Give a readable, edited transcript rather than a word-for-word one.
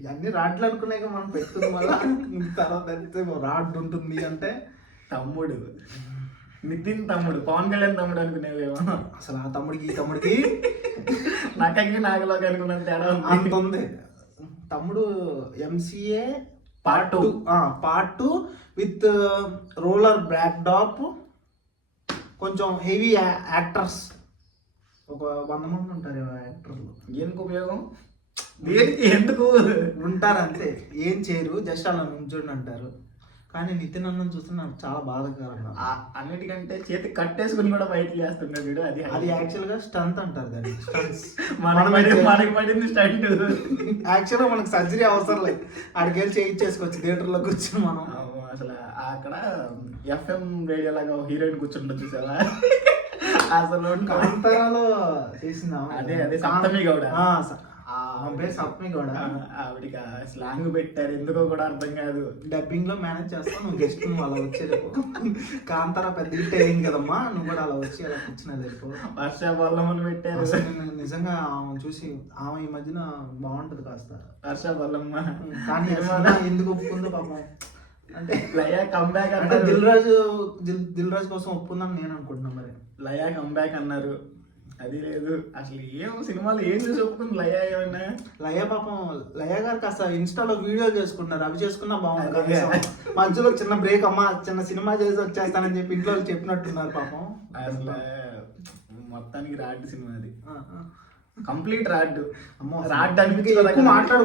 ఇవన్నీ రాడ్లు అనుకున్నాక మనం పెట్టుకుంది మళ్ళీ తర్వాత అయితే రాడ్ ఉంటుంది అంటే తమ్ముడు నితిన్ తమ్ముడు పవన్ కళ్యాణ్ తమ్ముడు అనుకునేవేమో. అసలు ఆ తమ్ముడికి ఈ తమ్ముడికి నాకకి నాగలోకి అనుకున్నంత తేడా అంత ఉంది. తమ్ముడు MCA part 2 part 2 with roller బ్లాక్ డాప్, కొంచెం హెవీ యాక్టర్స్, ఒక 100 మంది ఉంటారు యాక్టర్లు. ఎందుకు ఉపయోగం, దేనికి ఎందుకు ఉంటారు అంతే, ఏం చేయరు, జస్ట్ అలా నుంచోండి అంటారు. కానీ నితిన్ అన్నం చూస్తే నాకు చాలా బాధాకరంగా. అన్నిటికంటే చేతి కట్టేసుకుని కూడా బయట చేస్తున్నాడు వీడు. అది యాక్చువల్ గా స్టంట్ అంటారు దాన్ని. మనకి పడింది స్టంట్. యాక్చువల్గా మనకు సర్జరీ అవసరం లేదు, ఆడికి వెళ్ళి చేయించేసుకోవచ్చు థియేటర్లో కూర్చొని మనం. అసలు అక్కడ ఎఫ్ఎం రేడియో లాగా హీరోయిన్ కూర్చుంటుంది చూసావా అసలు. కాంతారాలో చేసిందా? అదే సప్తమి గౌడ. పేరు సప్తమి గౌడ. ఆవిడికి స్లాంగ్ పెట్టారు ఎందుకో కూడా అర్థం కాదు. డబ్బింగ్ లో మేనేజ్ చేస్తాను, నువ్వు గెస్ట్ నువ్వు అలా వచ్చేది. కాంతారా పెద్ద హిట్ అయ్యింది కదమ్మా, నువ్వు కూడా అలా వచ్చి అలా కూర్చున్నది. వర్షాబల్లమని పెట్టారు. నిజంగా ఆమె చూసి ఆమె ఈ మధ్యన బాగుంటది కాస్త వర్షాబల్లమ్మ. కానీ ఎందుకు ఒప్పుకుందో పాపం. అంటే లయా కంబ్యాక్ అంటే దిల్ రాజు కోసం ఒప్పుకుందని నేను అనుకుంటున్నా. మరి లయా కంబ్యాక్ అన్నారు, అది లేదు. అసలు ఏం సినిమాలు ఏం చూసి ఒప్పుకుంది లయా? ఏమన్నా లయ పాపం లయ గారు కాస్త ఇన్స్టాలో వీడియోలు చేసుకుంటున్నారు, అవి చేసుకున్నా బాగుంది. మధ్యలో చిన్న బ్రేక్, అమ్మా చిన్న సినిమా చేసి వచ్చేస్తానని చెప్పి ఇంట్లో చెప్పినట్టున్నారు పాపం. అసలు మొత్తానికి రాడ్ సినిమా అది, కంప్లీట్ రాడ్. రాడ్ అనిపించి మాట్లాడు